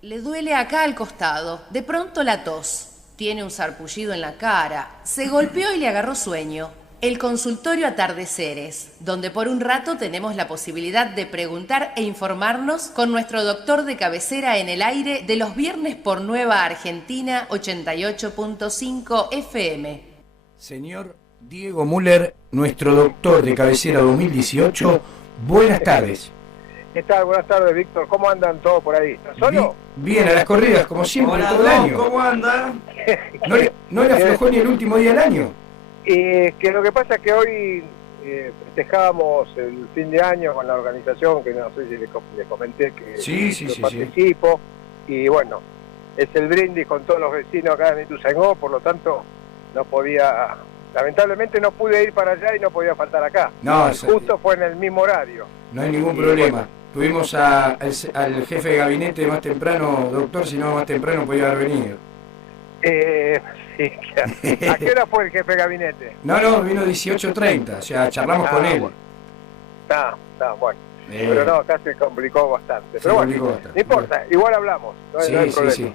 Le duele acá al costado, de pronto la tos, tiene un sarpullido en la cara, se golpeó y le agarró sueño. El consultorio Atardeceres, donde por un rato tenemos la posibilidad de preguntar e informarnos con nuestro doctor de cabecera en el aire de los viernes por Nueva Argentina 88.5 FM. Señor Diego Müller, nuestro doctor de cabecera 2018, buenas tardes. ¿Qué tal? Buenas tardes, Víctor. ¿Cómo andan todos por ahí? ¿Estás solo? Bien, a las corridas, como siempre, Hola, todo el año. ¿cómo anda? ¿No le aflojó ni el último día del año? Que lo que pasa es que hoy festejábamos el fin de año con la organización, que no sé si les comenté que Sí. participo, y bueno, es el brindis con todos los vecinos acá de Ituzaingó, por lo tanto no podía, lamentablemente no pude ir para allá y no podía faltar acá. No, justo fue en el mismo horario. No hay ningún problema. Tuvimos al jefe de gabinete más temprano, doctor, si no más temprano podía haber venido. Sí, ¿a qué hora fue el jefe de gabinete? No, vino 18:30, o sea, charlamos con él. Bueno. Está, bueno. Pero no, acá se complicó bastante. Pero bueno, no importa, igual hablamos, no hay problema. Sí.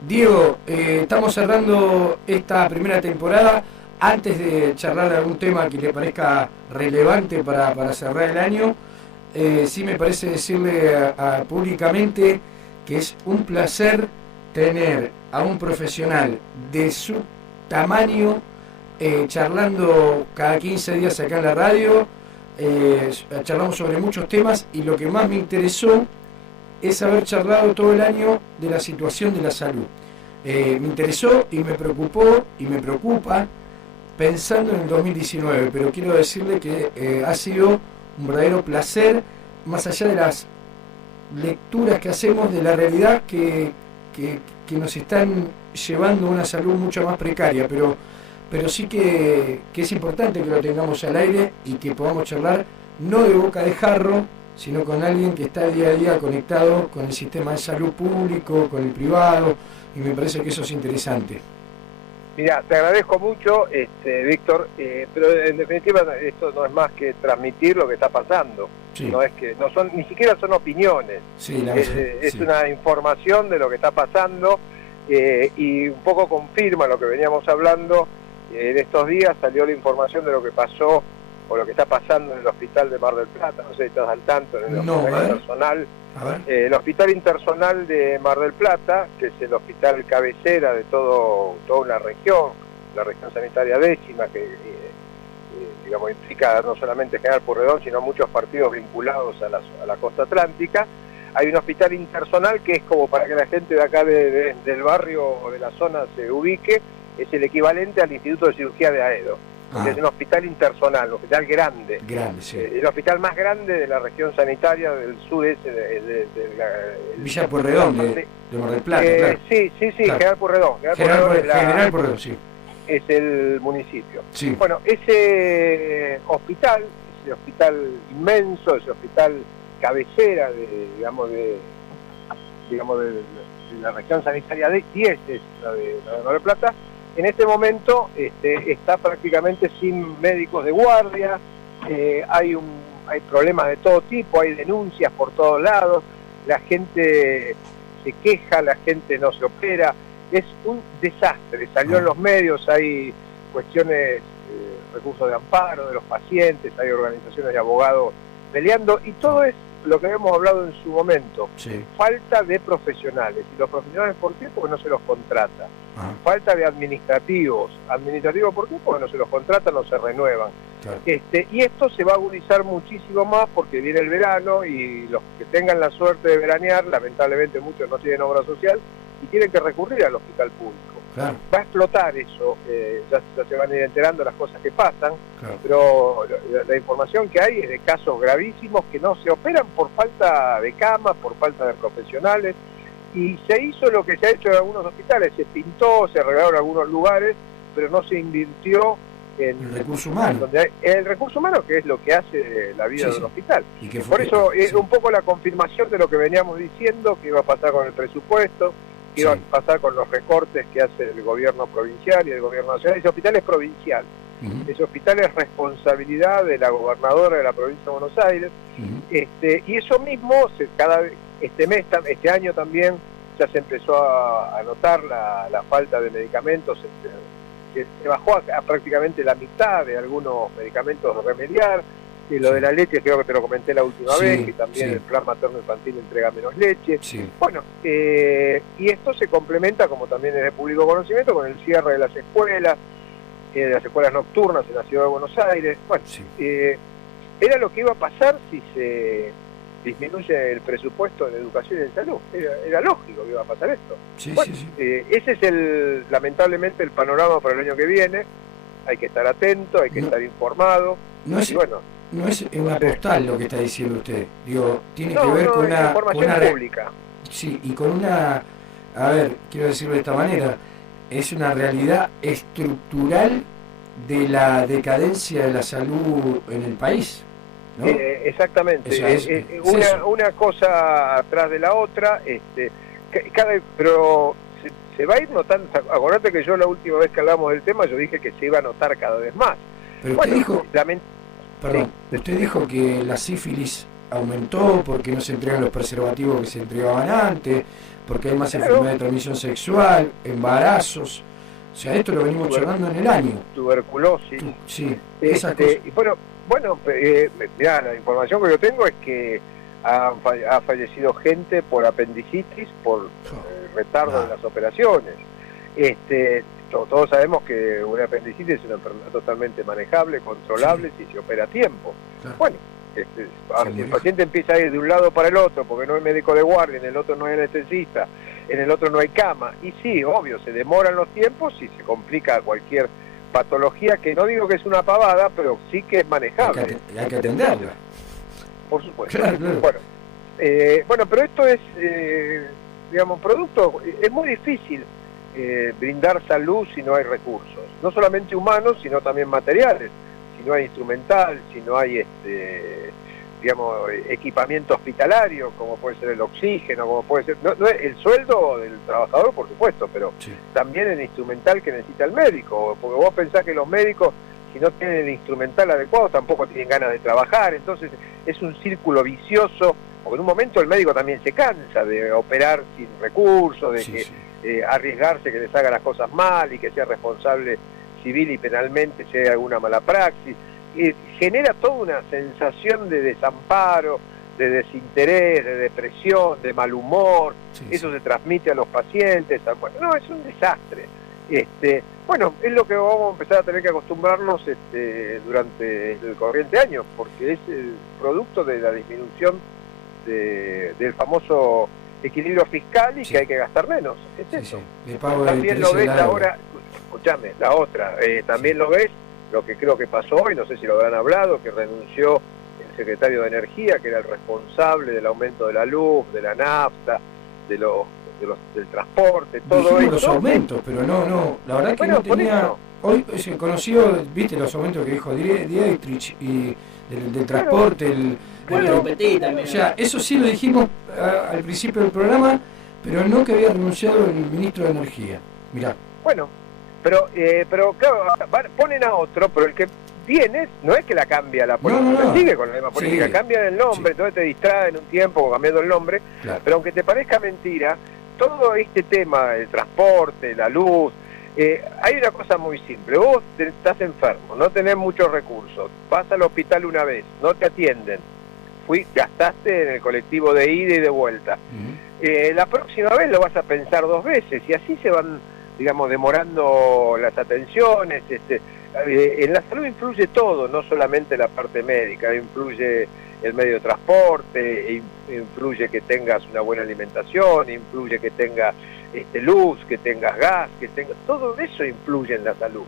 Diego, estamos cerrando esta primera temporada. Antes de charlar de algún tema que le parezca relevante para cerrar el año, sí me parece decirle públicamente que es un placer tener a un profesional de su tamaño charlando cada 15 días acá en la radio. Charlamos sobre muchos temas y lo que más me interesó es haber charlado todo el año de la situación de la salud. Me interesó y me preocupó y me preocupa pensando en el 2019, pero quiero decirle que ha sido un verdadero placer, más allá de las lecturas que hacemos de la realidad que nos están llevando a una salud mucho más precaria, pero sí que es importante que lo tengamos al aire y que podamos charlar no de boca de jarro, sino con alguien que está día a día conectado con el sistema de salud público, con el privado, y me parece que eso es interesante. Mira, te agradezco mucho, Víctor, pero en definitiva esto no es más que transmitir lo que está pasando. Sí. No es que ni siquiera son opiniones. Sí, es una información de lo que está pasando y un poco confirma lo que veníamos hablando. En estos días salió la información de lo que pasó o lo que está pasando en el hospital de Mar del Plata. No sé si estás al tanto, en el hospital intersonal. El hospital intersonal de Mar del Plata, que es el hospital cabecera de toda una región, la región sanitaria 10ª, que digamos implica no solamente General Pueyrredón, sino muchos partidos vinculados a la costa atlántica. Hay un hospital intersonal que es como para que la gente de acá del barrio o de la zona se ubique, es el equivalente al Instituto de Cirugía de Aedo. Es un hospital intersonal, un hospital grande. Sí. El hospital más grande de la región sanitaria del sureste de Villa Pueyrredón, de Mar del Plata, claro. Sí, claro. General Pueyrredón. General Pueyrredón, sí. Es el municipio. Sí. Bueno, ese hospital inmenso, ese hospital cabecera de la región sanitaria 10, es la de Mar del Plata. En este momento está prácticamente sin médicos de guardia, hay problemas de todo tipo, hay denuncias por todos lados, la gente se queja, la gente no se opera, es un desastre, salió en los medios, hay cuestiones, recursos de amparo de los pacientes, hay organizaciones de abogados peleando y todo es lo que hemos hablado en su momento, falta de profesionales. ¿Y los profesionales por qué? Porque no se los contrata. Falta de administrativos. ¿Administrativos por qué? Porque no se los contratan, no se renuevan. Claro. Y esto se va a agudizar muchísimo más porque viene el verano y los que tengan la suerte de veranear, lamentablemente muchos no tienen obra social y tienen que recurrir al hospital público. Claro. Va a explotar eso, ya se van a ir enterando las cosas que pasan, claro. Pero la información que hay es de casos gravísimos que no se operan por falta de camas, por falta de profesionales, y se hizo lo que se ha hecho en algunos hospitales, se pintó, se arreglaron algunos lugares, pero no se invirtió en el recurso humano. El recurso humano, que es lo que hace la vida de un hospital. ¿Y por eso es un poco la confirmación de lo que veníamos diciendo, que iba a pasar con el presupuesto, que iba a pasar con los recortes que hace el gobierno provincial y el gobierno nacional. Ese hospital es provincial. Ese hospital es responsabilidad de la gobernadora de la provincia de Buenos Aires. Y eso mismo, este año también ya se empezó a notar la falta de medicamentos, que se bajó a prácticamente la mitad de algunos medicamentos de remediar, y lo de la leche creo que te lo comenté la última vez, que también el plan materno infantil entrega menos leche. Bueno, y esto se complementa, como también es de público conocimiento, con el cierre de las escuelas nocturnas en la ciudad de Buenos Aires. Bueno, era lo que iba a pasar si se disminuye el presupuesto de educación y de salud. Era lógico que iba a pasar esto. Ese es lamentablemente el panorama para el año que viene. Hay que estar atento, hay que estar informado. No es una postal lo que está diciendo usted. Digo, tiene que ver con información pública. Sí, y con una, a ver, quiero decirlo de esta manera, es una realidad estructural de la decadencia de la salud en el país, ¿no? Exactamente. Una cosa atrás de la otra, pero se va a ir notando. Acordate que yo la última vez que hablamos del tema yo dije que se iba a notar cada vez más. Pero usted dijo que la sífilis aumentó porque no se entregan los preservativos que se entregaban antes, porque hay más enfermedad de transmisión sexual, embarazos. O sea, esto lo venimos charlando en el año. Tuberculosis. Esas cosas. Y bueno, mirá, la información que yo tengo es que ha fallecido gente por apendicitis, por retardo en las operaciones. Todos sabemos que una apendicitis es una enfermedad totalmente manejable, controlable, si se opera a tiempo. Bueno, si el paciente empieza a ir de un lado para el otro porque no hay médico de guardia, en el otro no hay anestesista, en el otro no hay cama, y sí, obvio, se demoran los tiempos y se complica cualquier patología, que no digo que es una pavada, pero sí que es manejable. Hay que atenderla. Por supuesto. Claro. Bueno, pero esto es, digamos, producto, es muy difícil brindar salud si no hay recursos, no solamente humanos, sino también materiales, si no hay instrumental, si no hay digamos, equipamiento hospitalario, como puede ser el oxígeno, como puede ser, no el sueldo del trabajador, por supuesto, pero también el instrumental que necesita el médico, porque vos pensás que los médicos, si no tienen el instrumental adecuado, tampoco tienen ganas de trabajar. Entonces es un círculo vicioso, porque en un momento el médico también se cansa de operar sin recursos, de arriesgarse que les haga las cosas mal y que sea responsable civil y penalmente si hay alguna mala praxis. Genera toda una sensación de desamparo, de desinterés, de depresión, de mal humor. Eso se transmite a los pacientes. Bueno, no, es un desastre. Bueno, es lo que vamos a empezar a tener que acostumbrarnos durante el corriente año, porque es el producto de la disminución del famoso equilibrio fiscal y que hay que gastar menos. Es eso. También lo ves ahora, escúchame, la otra, también lo ves, lo que creo que pasó hoy, no sé si lo habrán hablado, que renunció el secretario de Energía, que era el responsable del aumento de la luz, de la nafta, del transporte, todo eso. Los aumentos, pero no, la verdad que no tenía. Hoy se conoció, viste los aumentos que dijo Dietrich y del transporte, o sea, eso sí lo dijimos al principio del programa, pero no que había renunciado el ministro de Energía. Mirá. Bueno, pero claro, ponen a otro, pero el que viene no es que la cambia la política, sigue con la misma política, cambian el nombre, entonces te distraen un tiempo cambiando el nombre, pero aunque te parezca mentira, todo este tema, el transporte, la luz, hay una cosa muy simple. Vos estás enfermo, no tenés muchos recursos, vas al hospital una vez, no te atienden, gastaste en el colectivo de ida y de vuelta. La próxima vez lo vas a pensar 2 veces y así se van, digamos, demorando las atenciones. En la salud influye todo, no solamente la parte médica, influye el medio de transporte, influye que tengas una buena alimentación, influye que tengas luz, que tengas gas, todo eso influye en la salud.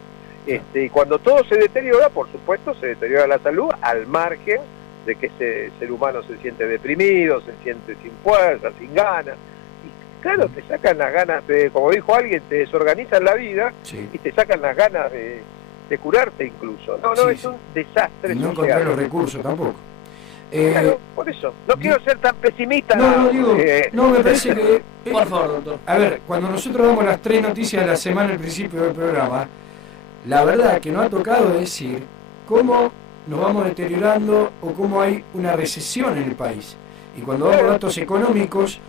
Y cuando todo se deteriora, por supuesto, se deteriora la salud al margen de que ese ser humano se siente deprimido, se siente sin fuerza, sin ganas. Y claro, te sacan las ganas, como dijo alguien, te desorganizan la vida y te sacan las ganas de curarte incluso. Es un desastre. Y no encontrar los recursos tampoco. Claro, por eso. No quiero ser tan pesimista. No, me parece que... Por favor, doctor. A ver, cuando nosotros damos las 3 noticias de la semana al principio del programa, la verdad que nos ha tocado decir cómo nos vamos deteriorando o cómo hay una recesión en el país. Y cuando damos datos económicos,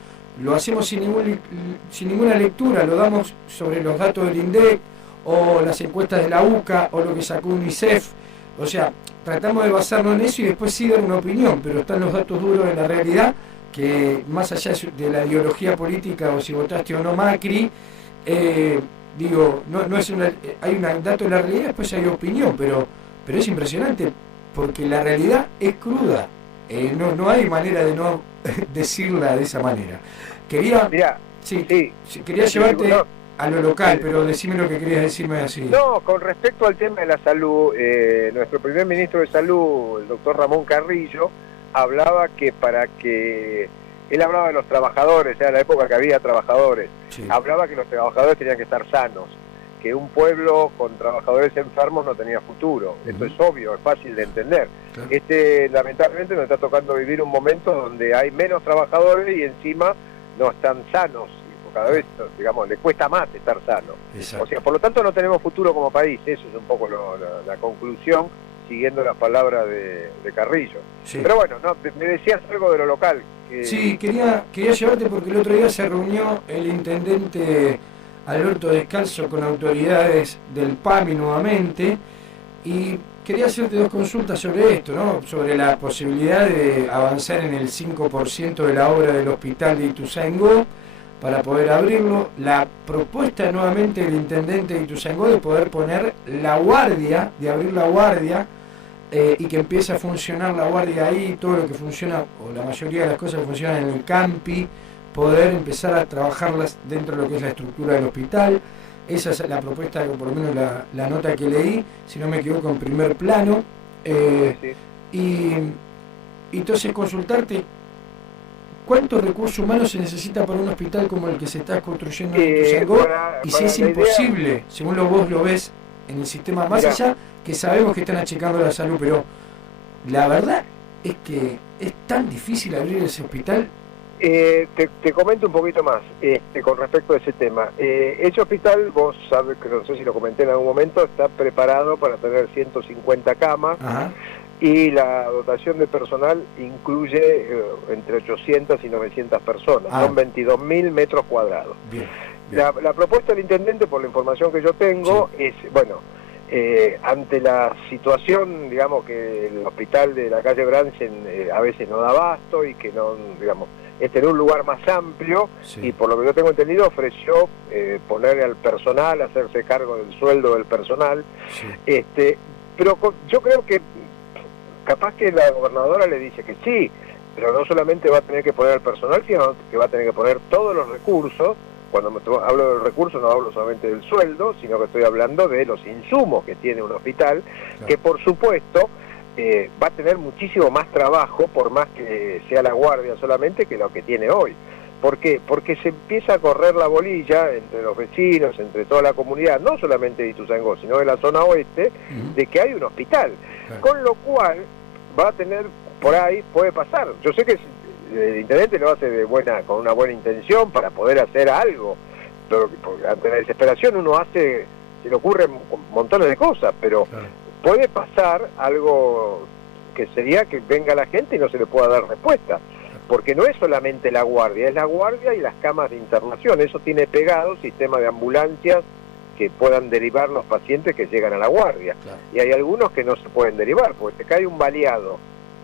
lo hacemos sin ninguna lectura, lo damos sobre los datos del INDEC, o las encuestas de la UCA, o lo que sacó UNICEF. O sea, tratamos de basarnos en eso y después sí dar una opinión, pero están los datos duros de la realidad, que más allá de la ideología política o si votaste o no Macri, no es hay un dato de la realidad, después hay opinión, pero es impresionante, porque la realidad es cruda. No hay manera de no decirla de esa manera. Quería llevarte a lo local, pero decime lo que querías decirme así. No, con respecto al tema de la salud, nuestro primer ministro de salud, el doctor Ramón Carrillo, hablaba que él hablaba de los trabajadores, era la época que había trabajadores, hablaba que los trabajadores tenían que estar sanos, que un pueblo con trabajadores enfermos no tenía futuro. Esto es obvio, es fácil de entender. Claro. Lamentablemente nos está tocando vivir un momento donde hay menos trabajadores y encima no están sanos. Cada vez, digamos, le cuesta más estar sano. Exacto. O sea, por lo tanto no tenemos futuro como país. Eso es un poco la conclusión, siguiendo las palabras de Carrillo. Sí. Pero bueno, me decías algo de lo local. Sí, quería llevarte porque el otro día se reunió el intendente Alberto Descalzo con autoridades del PAMI nuevamente, y quería hacerte dos consultas sobre esto, ¿no? Sobre la posibilidad de avanzar en el 5% de la obra del hospital de Ituzaingó para poder abrirlo, la propuesta nuevamente del intendente de Ituzaingó de poder poner la guardia, de abrir la guardia, y que empiece a funcionar la guardia ahí, todo lo que funciona, o la mayoría de las cosas que funcionan en el campi, poder empezar a trabajarlas dentro de lo que es la estructura del hospital. Esa es la propuesta, por lo menos la nota que leí, si no me equivoco, en primer plano. Sí. Y entonces consultarte, ¿cuántos recursos humanos se necesita para un hospital como el que se está construyendo en Ituzaingó? Y si es imposible, según vos lo ves en el sistema, más allá que sabemos que están achicando la salud, pero la verdad es que es tan difícil abrir ese hospital. Te comento un poquito más con respecto a ese tema. Ese hospital, vos sabés, que no sé si lo comenté en algún momento, está preparado para tener 150 camas. Ajá. Y la dotación de personal incluye entre 800 y 900 personas. Son 22.000 metros cuadrados. Bien. La propuesta del intendente, por la información que yo tengo, es, ante la situación, digamos, que el hospital de la calle Bransen a veces no da abasto y que no, digamos, es tener un lugar más amplio, y por lo que yo tengo entendido ofreció ponerle al personal, hacerse cargo del sueldo del personal. Pero yo creo que capaz que la gobernadora le dice que sí, pero no solamente va a tener que poner al personal, sino que va a tener que poner todos los recursos. Cuando hablo del recurso no hablo solamente del sueldo, sino que estoy hablando de los insumos que tiene un hospital, claro, que por supuesto va a tener muchísimo más trabajo, por más que sea la guardia solamente, que lo que tiene hoy. ¿Por qué? Porque se empieza a correr la bolilla entre los vecinos, entre toda la comunidad, no solamente de Ituzaingó, sino de la zona oeste, de que hay un hospital. Claro. Con lo cual va a tener, por ahí puede pasar. Yo sé que el intendente lo hace con una buena intención para poder hacer algo, pero ante la desesperación uno se le ocurren montones de cosas, pero claro, puede pasar algo que sería que venga la gente y no se le pueda dar respuesta, porque no es solamente la guardia, es la guardia y las camas de internación. Eso tiene pegado sistema de ambulancias que puedan derivar los pacientes que llegan a la guardia. Claro. Y hay algunos que no se pueden derivar, porque te cae un baleado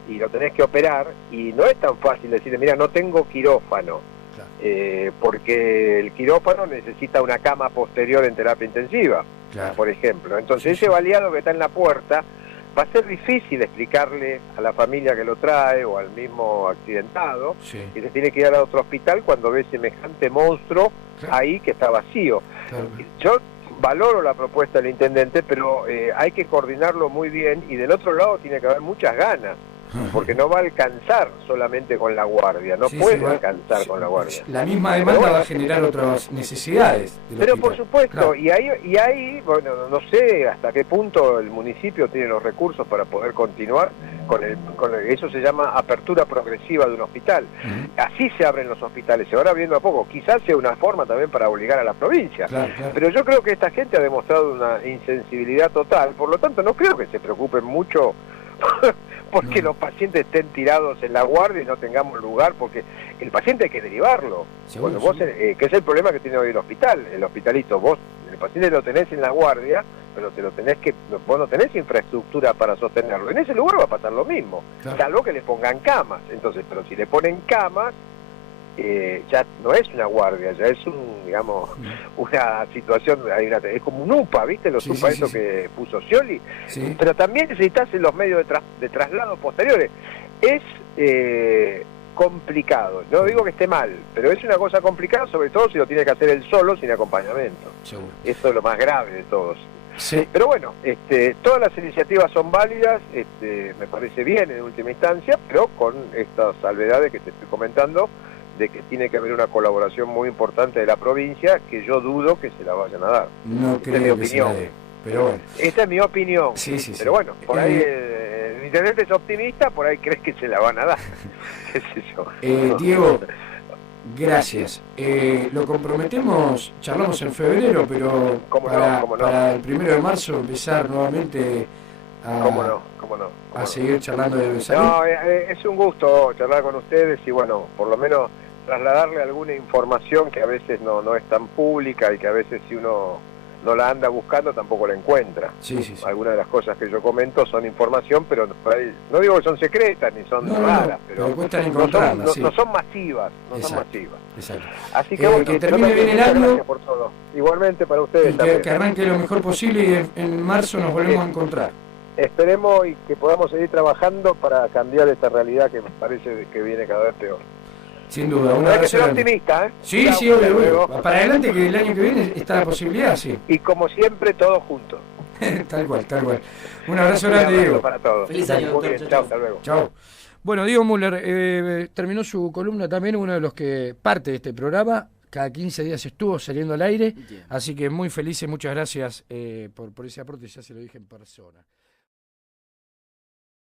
y lo tenés que operar, y no es tan fácil decirle, mira, no tengo quirófano, claro, porque el quirófano necesita una cama posterior en terapia intensiva, claro, por ejemplo. Entonces ese baleado que está en la puerta, va a ser difícil explicarle a la familia que lo trae o al mismo accidentado, que se tiene que ir a otro hospital cuando ve semejante monstruo, claro, ahí que está vacío. Claro. Yo valoro la propuesta del intendente, pero hay que coordinarlo muy bien, y del otro lado tiene que haber muchas ganas, porque no va a alcanzar solamente con la guardia, no puede alcanzar con la guardia. La misma demanda va a generar otras necesidades. Pero por supuesto, claro, y ahí, bueno, no sé hasta qué punto el municipio tiene los recursos para poder continuar eso se llama apertura progresiva de un hospital. Así se abren los hospitales, se van abriendo a poco. Quizás sea una forma también para obligar a la provincia. Claro. Pero yo creo que esta gente ha demostrado una insensibilidad total, por lo tanto no creo que se preocupen mucho porque los pacientes estén tirados en la guardia y no tengamos lugar, porque el paciente hay que derivarlo. Seguro, Cuando vos, seguro. que es el problema que tiene hoy el hospital, el hospitalito, vos, el paciente lo tenés en la guardia, pero vos no tenés infraestructura para sostenerlo. En ese lugar va a pasar lo mismo, Claro. salvo que le pongan camas. Entonces, pero si le ponen camas, ya no es una guardia, ya es una situación, es como un UPA, ¿viste? Los Sí, UPA sí, eso sí. que puso Scioli. Sí. Pero también necesitas en los medios de traslado posteriores. Es complicado, no digo que esté mal, pero es una cosa complicada, sobre todo si lo tiene que hacer él solo, sin acompañamiento. Seguro. Eso es lo más grave de todos. Sí. Pero bueno, todas las iniciativas son válidas, me parece bien en última instancia, pero con estas salvedades que te estoy comentando, de que tiene que haber una colaboración muy importante de la provincia, que yo dudo que se la vayan a dar. No Esta es mi creo que se la opinión. dé, pero bueno. Esta es mi opinión. Sí, sí, sí. Pero bueno, por ahí el intendente es optimista, por ahí crees que se la van a dar. ¿Qué sé yo? Diego, gracias. Lo comprometemos, charlamos en febrero, pero ¿Cómo no? para, ¿Cómo no? para el 1 de marzo empezar nuevamente ¿Cómo no? ¿Cómo no? a seguir charlando de salud. No, es un gusto charlar con ustedes y bueno, por lo menos trasladarle alguna información que a veces no es tan pública y que a veces si uno no la anda buscando tampoco la encuentra. Sí, sí, sí. Algunas de las cosas que yo comento son información, pero por ahí, no digo que son secretas ni son No, no, raras, pero pero cuestan no encontrarlas, sí. no son masivas, no son Exacto. masivas. Exacto. Así que Que bueno, termine yo bien el también, año. gracias por todo. Igualmente para ustedes Y también. que arranque lo mejor posible y en marzo nos volvemos a encontrar. Esperemos y que podamos seguir trabajando para cambiar esta realidad que me parece que viene cada vez peor. Sin duda. Un Hay que ser abrazo grande. optimista, ¿eh? Sí, Chao, sí, hasta obvio, luego. obvio. Para adelante que el año que viene está la posibilidad, sí. Y como siempre, todos juntos. Tal cual, tal cual. Un abrazo Un grande, abrazo Diego. para todos. Feliz año, Muy doctor. bien, Chau, chao, chau. hasta luego. Chao. Bueno, Diego Müller terminó su columna también, uno de los que parte de este programa. Cada 15 días estuvo saliendo al aire. Bien. Así que muy felices, muchas gracias por ese aporte, ya se lo dije en persona.